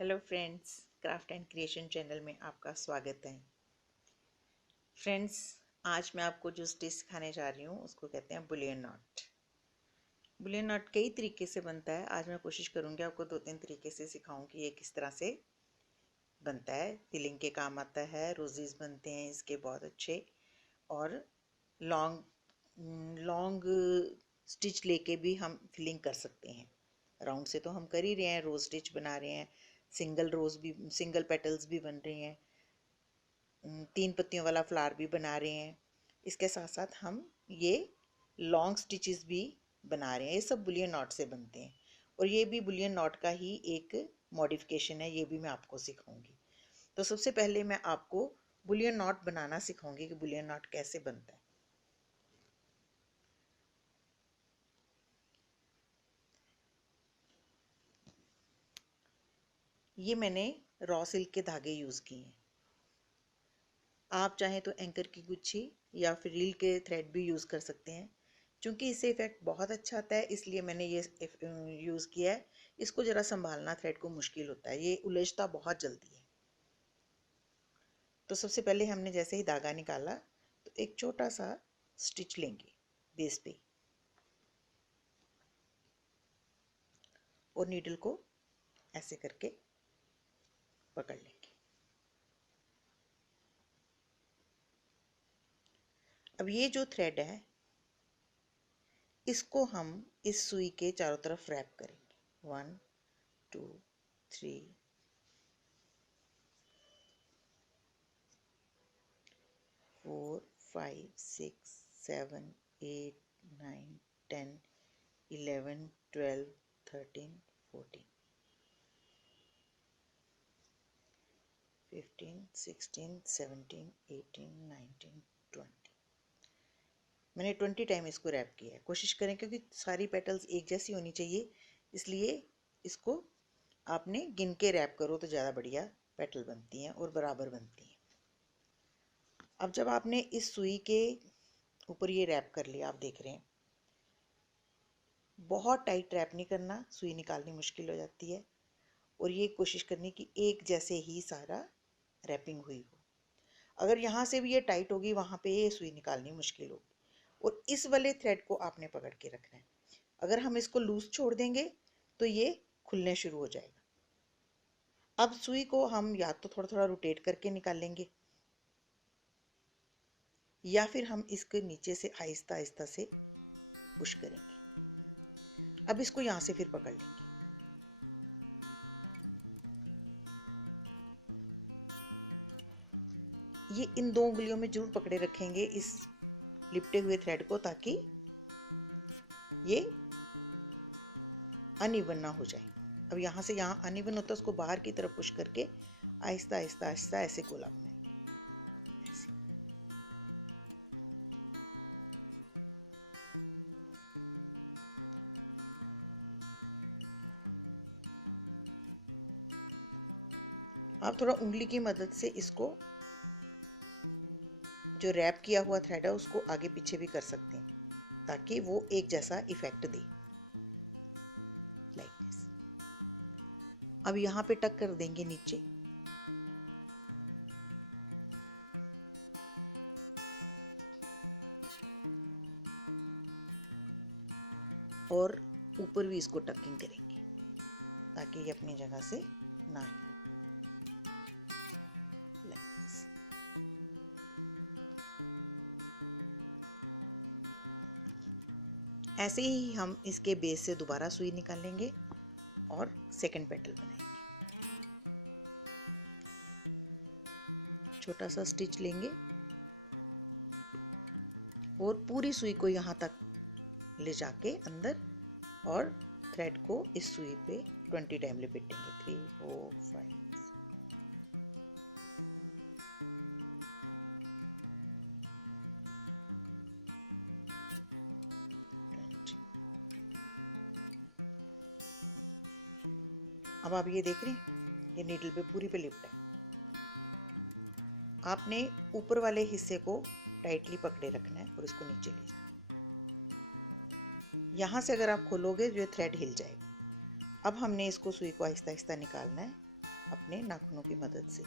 Hello friends, craft and creation channel में आपका स्वागत है। फ्रेंड्स, आज मैं आपको जो स्टिच सिखाने जा रही हूँ उसको कहते हैं बुलियन नॉट। बुलियन नॉट कई तरीके से बनता है। आज मैं कोशिश करूँगी आपको 2-3 तरीके से सिखाऊं कि ये किस तरह से बनता है। फिलिंग के काम आता है, रोजेस बनते हैं इसके बहुत अच्छे, और लॉन्ग लॉन्ग स्टिच लेके भी हम फिलिंग कर सकते हैं। राउंड से तो हम कर ही रहे हैं, रोज स्टिच बना रहे हैं, सिंगल पेटल्स भी बन रही हैं, 3 पत्तियों वाला फ्लावर भी बना रहे हैं। इसके साथ साथ हम ये लॉन्ग स्टिचेस भी बना रहे हैं। ये सब बुलियन नॉट से बनते हैं, और ये भी बुलियन नॉट का ही एक मॉडिफिकेशन है। ये भी मैं आपको सिखाऊंगी। तो सबसे पहले मैं आपको बुलियन नॉट बनाना सिखाऊंगी कि बुलियन नॉट कैसे बनता है। ये मैंने रॉ सिल्क के धागे यूज़ किए हैं। आप चाहें तो एंकर की गुच्छी या फिर रील के थ्रेड भी यूज़ कर सकते हैं। क्योंकि इससे इफ़ेक्ट बहुत अच्छा आता है, इसलिए मैंने ये यूज़ किया है। इसको ज़रा संभालना थ्रेड को मुश्किल होता है, ये उलझता बहुत जल्दी है। तो सबसे पहले हमने जैसे ही धागा निकाला तो एक छोटा सा स्टिच लेंगे बेस पे, और नीडल को ऐसे करके पकड़ लेंगे। अब ये जो थ्रेड है इसको हम इस सुई के चारों तरफ रैप करेंगे। 1 2 3 4 5 6 7 8 9 10 11 12 13 14 15 16 17 18 19 20। मैंने 20 टाइम इसको रैप किया है। कोशिश करें क्योंकि सारी पेटल्स एक जैसी होनी चाहिए, इसलिए इसको आपने गिन के रैप करो तो ज़्यादा बढ़िया पेटल बनती हैं और बराबर बनती हैं। अब जब आपने इस सुई के ऊपर ये रैप कर लिया, आप देख रहे हैं, बहुत टाइट रैप नहीं करना, सुई निकालनी मुश्किल हो जाती है। और ये कोशिश करनी कि एक जैसे ही सारा रैपिंग हुई हो। अगर यहाँ से भी ये टाइट होगी, वहाँ पे ये सुई निकालनी मुश्किल होगी। और इस वाले थ्रेड को आपने पकड़ के रखना है। अगर हम इसको लूज छोड़ देंगे तो ये खुलने शुरू हो जाएगा। अब सुई को हम या तो थोड़ा थोड़ा रोटेट करके निकालेंगे, या फिर हम इसके नीचे से आहिस्ता आहिस्ता से पुश करेंगे। अब इसको यहाँ से फिर पकड़ लेंगे। ये इन 2 उंगलियों में जरूर पकड़े रखेंगे इस लिपटे हुए थ्रेड को, ताकि ये अनइवन ना हो जाए। अब यहाँ से यहाँ अनइवन होता है, उसको बाहर की तरफ पुश करके आहिस्ता आहिस्ता आहिस्ता ऐसे गोला बनाएं। आप थोड़ा उंगली की मदद से इसको, जो रैप किया हुआ थ्रेड है, उसको आगे पीछे भी कर सकते हैं, ताकि वो एक जैसा इफेक्ट दे। Like this. अब यहाँ पे टक कर देंगे नीचे, और ऊपर भी इसको टकिंग करेंगे ताकि ये अपनी जगह से ना हिले। ऐसे ही हम इसके बेस से दोबारा सुई निकालेंगे और सेकंड पेटल बनाएंगे। छोटा सा स्टिच लेंगे और पूरी सुई को यहाँ तक ले जाके अंदर, और थ्रेड को इस सुई पे 20 टाइम लपेटेंगे। 3 4 5 अब आप ये देख रहे हैं, ये नीडल पे पूरी पे लिपटा है। आपने ऊपर वाले हिस्से को टाइटली पकड़े रखना है और इसको नीचे ले जाना। यहाँ से अगर आप खोलोगे जो थ्रेड हिल जाएगा। अब हमने इसको सुई को आहिस्ता आहिस्ता निकालना है अपने नाखूनों की मदद से।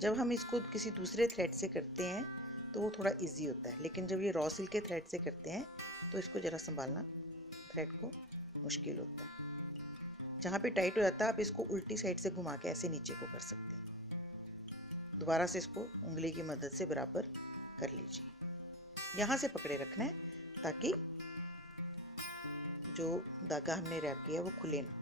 जब हम इसको किसी दूसरे थ्रेड से करते हैं तो वो थोड़ा इजी होता है, लेकिन जब ये रॉ सिल्क के थ्रेड से करते हैं तो इसको जरा संभालना थ्रेड को मुश्किल होता है। जहाँ पे टाइट हो जाता है आप इसको उल्टी साइड से घुमा के ऐसे नीचे को कर सकते हैं। दोबारा से इसको उंगली की मदद से बराबर कर लीजिए। यहाँ से पकड़े रखना है ताकि जो धागा हमने रैप किया वो खुले ना।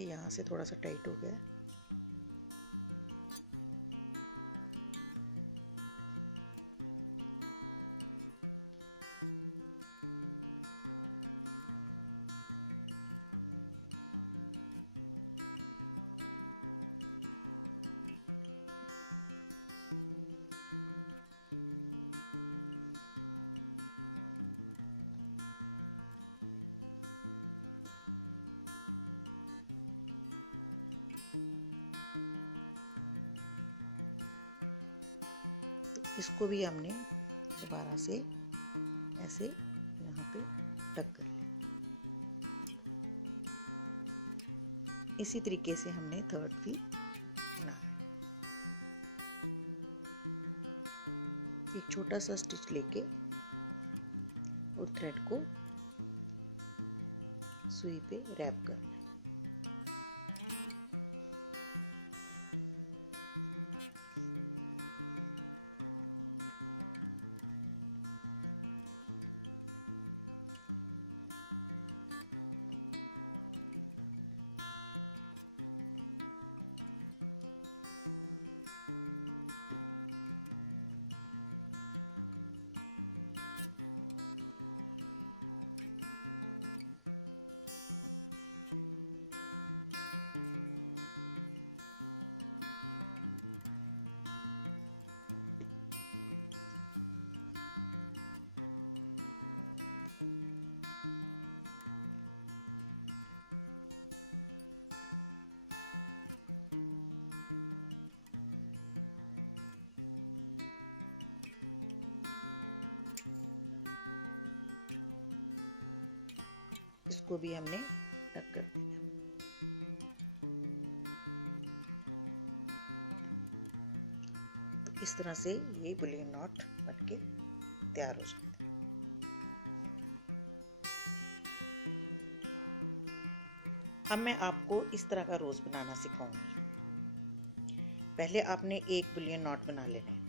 यहाँ से थोड़ा सा टाइट हो गया। इसको भी हमने दोबारा से ऐसे यहाँ पे टक कर लिया। इसी तरीके से हमने थर्ड भी बनाना है। एक छोटा सा स्टिच लेके और थ्रेड को सुई पे रैप करना है। इसको भी हमने टक कर दिया। तो इस तरह से ये बुलियन नॉट बनके तैयार हो जाता है। अब मैं आपको इस तरह का रोज बनाना सिखाऊंगी। पहले आपने एक बुलियन नॉट बना लेना है,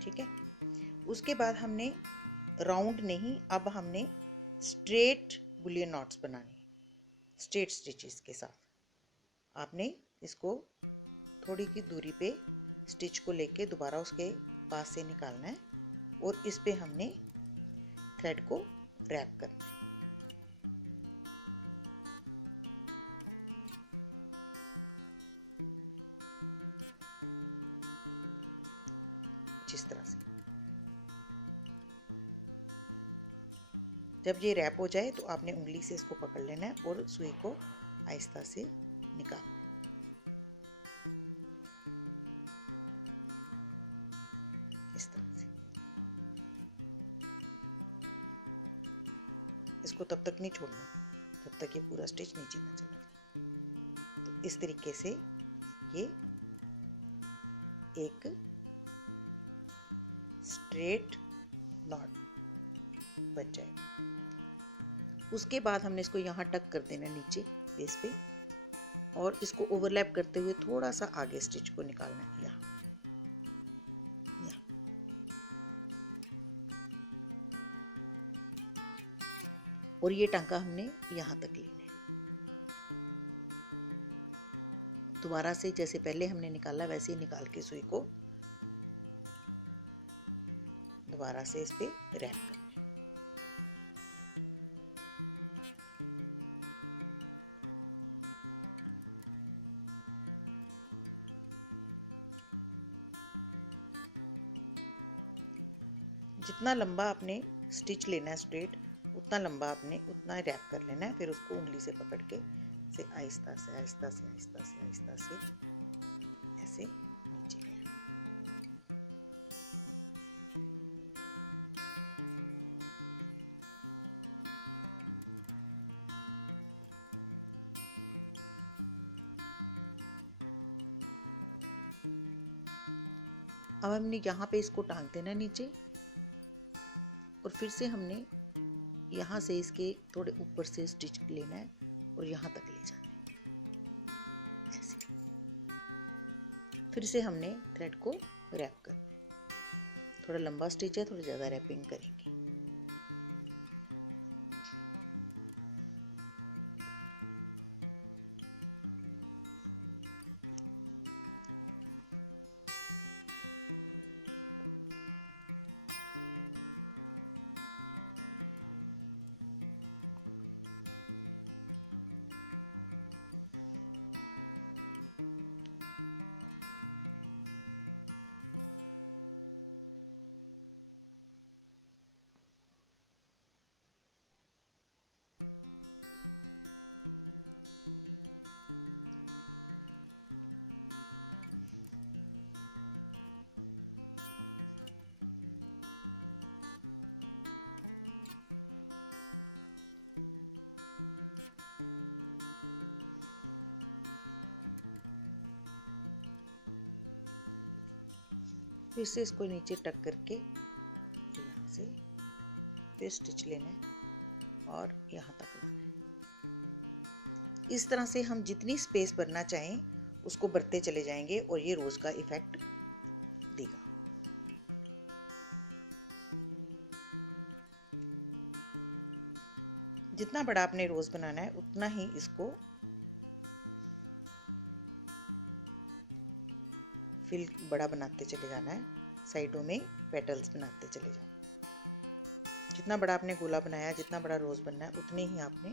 ठीक है। उसके बाद हमने राउंड नहीं, अब हमने स्ट्रेट बुलियन नॉट्स बनाने हैं, स्ट्रेट स्टिचेस के साथ। आपने इसको थोड़ी की दूरी पे स्टिच को लेके दोबारा उसके पास से निकालना है और इस पे हमने थ्रेड को रैप करना है। जिस तरह से जब ये रैप हो जाए तो आपने उंगली से इसको पकड़ लेना है और सुई को आहिस्ता से निकालना है। इस तरह से इसको तब तक नहीं छोड़ना जब तक ये पूरा स्टिच नीचे ना चले। तो इस तरीके से ये एक स्ट्रेट नॉट बन जाएगा। उसके बाद हमने इसको यहाँ टक कर देना नीचे बेस पे और इसको ओवरलैप करते हुए थोड़ा सा आगे स्टिच को निकालना है यहाँ। और ये टांका हमने यहाँ तक लेना है। दोबारा से जैसे पहले हमने निकाला वैसे ही निकाल के सुई को दोबारा से इस पे रैप कर लें। जितना लंबा आपने स्टिच लेना है स्ट्रेट, उतना लंबा आपने उतना रैप कर लेना है। फिर उसको उंगली से पकड़ के से आहिस्ता से आहिस्ता से आहिस्ता से आहिस्ता से ऐसे नीचे ले आना। अब हमने यहाँ पे इसको टांग देना नीचे, और फिर से हमने यहाँ से इसके थोड़े ऊपर से स्टिच लेना है और यहाँ तक ले जाना है ऐसे। फिर से हमने थ्रेड को रैप करना है। थोड़ा लंबा स्टिच है, थोड़ा ज़्यादा रैपिंग करेंगे। फिर से इसको नीचे टक करके यहाँ से फिर स्टिच लेना है और यहाँ तक आना है। इस तरह से हम जितनी स्पेस भरना चाहें उसको भरते चले जाएंगे और ये रोज का इफेक्ट देगा। जितना बड़ा आपने रोज बनाना है उतना ही इसको फिल बड़ा बनाते चले जाना है। साइडों में पेटल्स बनाते चले जाना। जितना बड़ा आपने गोला बनाया, जितना बड़ा रोज बनना है, उतने ही आपने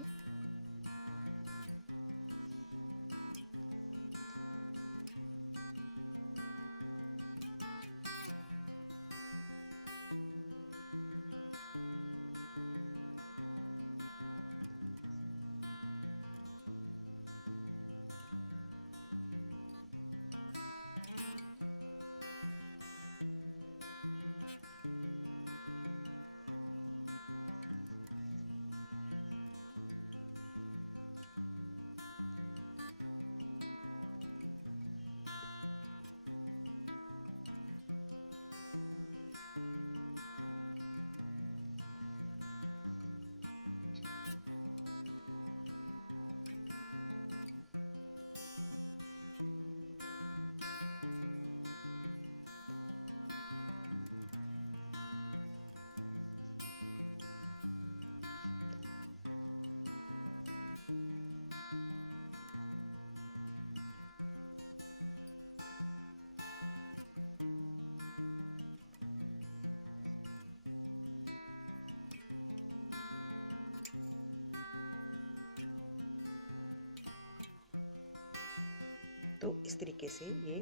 तो इस तरीके से ये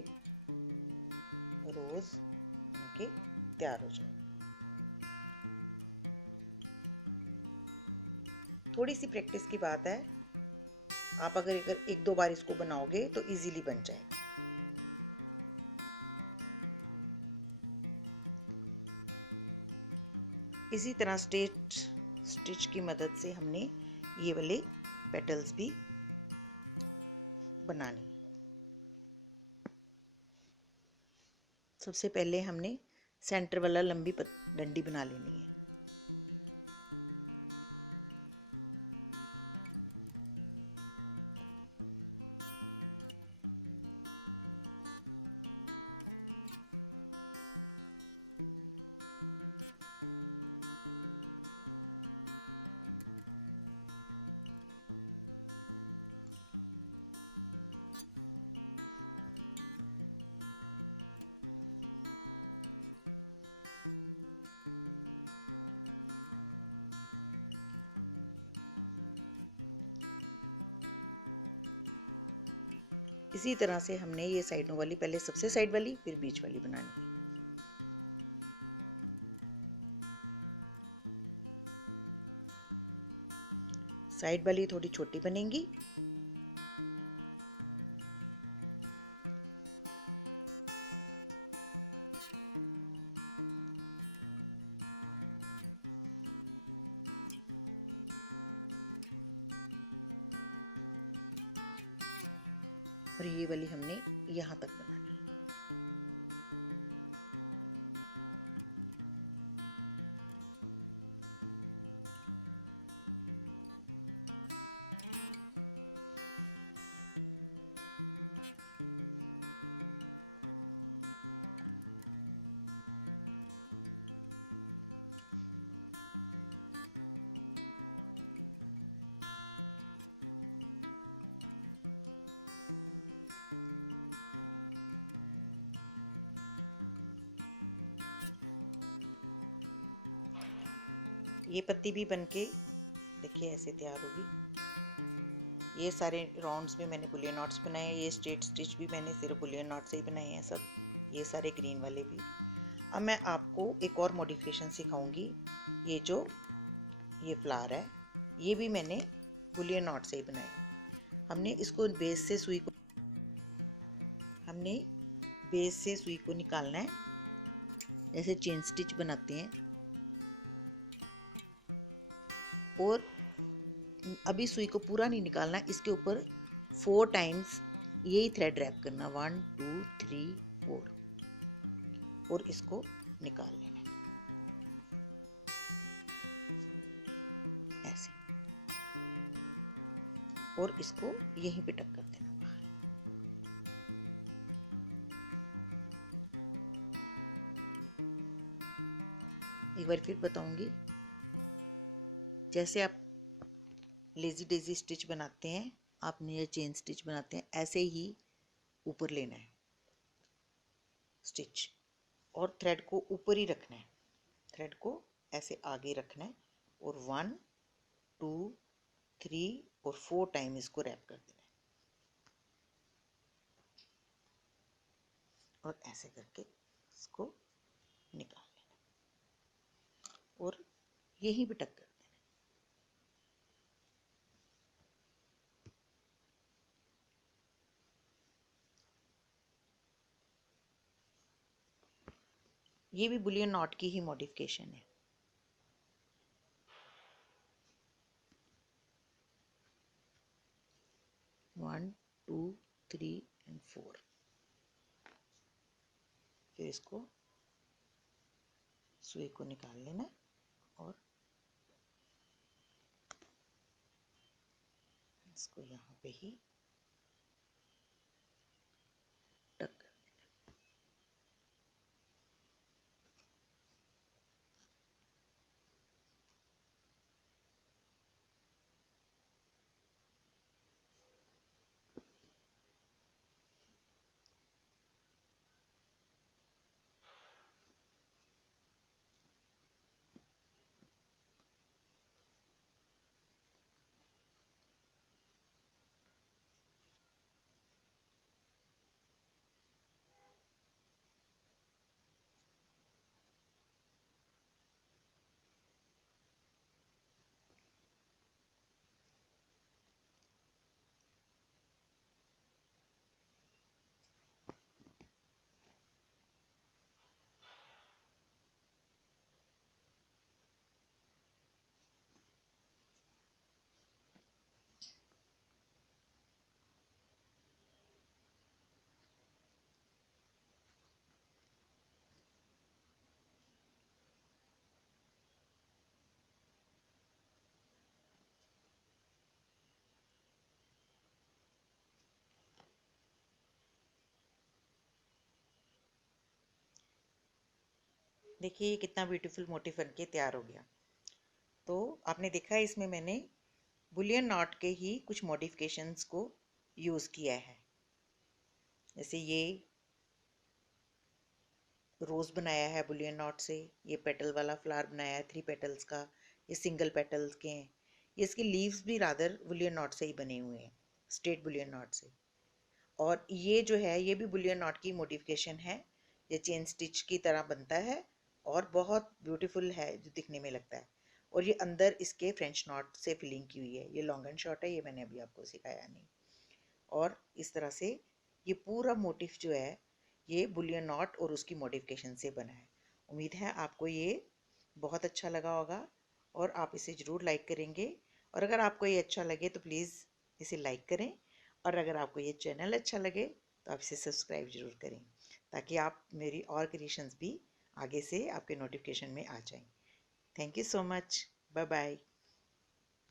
रोज के तैयार हो जाए। थोड़ी सी प्रैक्टिस की बात है, आप अगर एक दो बार इसको बनाओगे तो इजीली बन जाएगा। इसी तरह स्टिच की मदद से हमने ये वाले पेटल्स भी बनाने। सबसे पहले हमने सेंटर वाला लंबी डंडी बना लेनी है। इसी तरह से हमने ये साइडों वाली, पहले सबसे साइड वाली फिर बीच वाली बनानी है। साइड वाली थोड़ी छोटी बनेंगी, और ये वाली हमने यहाँ तक बनानी है। ये पत्ती भी बनके देखिए ऐसे तैयार होगी। ये सारे राउंड्स में मैंने बुलियन नॉट्स बनाए हैं। ये स्ट्रेट स्टिच भी मैंने सिर्फ बुलियन नॉट से ही बनाए हैं सब, ये सारे ग्रीन वाले भी। अब मैं आपको एक और मॉडिफिकेशन सिखाऊंगी। ये फ्लावर है, ये भी मैंने बुलियन नॉट से ही बनाया। हमने बेस से सुई को निकालना है। ऐसे चेन स्टिच बनाते हैं और अभी सुई को पूरा नहीं निकालना, इसके ऊपर 4 टाइम्स यही थ्रेड रैप करना, 1 2 3 4, और इसको निकाल लेना ऐसे, और इसको यहीं पे टक कर देना बाहर। एक बार फिर बताऊंगी, जैसे आप लेजी डेजी स्टिच बनाते हैं, आपने ये चेन स्टिच बनाते हैं, ऐसे ही ऊपर लेना है स्टिच, और थ्रेड को ऊपर ही रखना है। थ्रेड को ऐसे आगे रखना है और 1 2 3 और 4 टाइम इसको रैप कर देना है, और ऐसे करके इसको निकाल लेना और यहीं पे टक कर देना। ये भी बुलियन नॉट की ही मॉडिफिकेशन है। वन 2 3 एंड 4, फिर इसको सुई को निकाल लेना और इसको यहाँ पे ही टक कर देना। देखिए ये कितना ब्यूटीफुल मोटिफ बन के तैयार हो गया। तो आपने देखा है, इसमें मैंने बुलियन नॉट के ही कुछ मॉडिफिकेशंस को यूज़ किया है। जैसे ये रोज़ बनाया है बुलियन नॉट से, ये पेटल वाला फ्लावर बनाया है 3 पेटल्स का, ये सिंगल पेटल्स के हैं। ये इसके लीव्स भी रादर बुलियन नॉट से ही बने हुए हैं, स्ट्रेट बुलियन नॉट से। और ये जो है ये भी बुलियन नॉट की मॉडिफिकेशन है। ये चेन स्टिच की तरह बनता है और बहुत ब्यूटीफुल है जो दिखने में लगता है। और ये अंदर इसके फ्रेंच नॉट से फिलिंग की हुई है। ये लॉन्ग एंड शॉर्ट है, ये मैंने अभी आपको सिखाया नहीं। और इस तरह से ये पूरा मोटिफ जो है ये बुलियन नॉट और उसकी मॉडिफिकेशन से बना है। उम्मीद है आपको ये बहुत अच्छा लगा होगा और आप इसे ज़रूर लाइक करेंगे। और अगर आपको ये अच्छा लगे तो प्लीज़ इसे लाइक करें, और अगर आपको ये चैनल अच्छा लगे तो आप इसे सब्सक्राइब ज़रूर करें, ताकि आप मेरी और क्रिएशंस भी आगे से आपके नोटिफिकेशन में आ जाएं। Thank you so much. Bye bye.